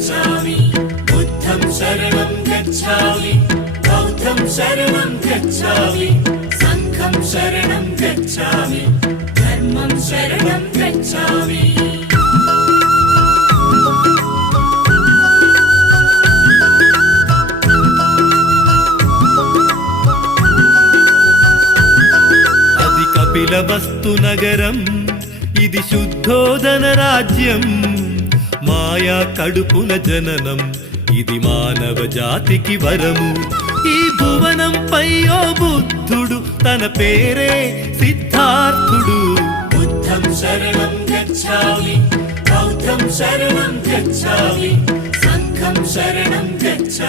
गच्छामि बुद्धं शरणं गच्छामि बौद्धं शरणं गच्छामि संघं शरणं गच्छामि धर्मं शरणं गच्छामि అది కపిలవస్తు నగరం ఇది శుద్ధోదన రాజ్యం మాయా కడుపున జననం ఇది మానవ జాతికి వరము ఈ భువనంపై ఓ బుద్ధుడు తన పేరే సిద్ధార్థుడు బుద్ధం శరణం గచ్ఛామి బౌద్ధం శరణం గచ్ఛామి సంఘం శరణం గచ్ఛామి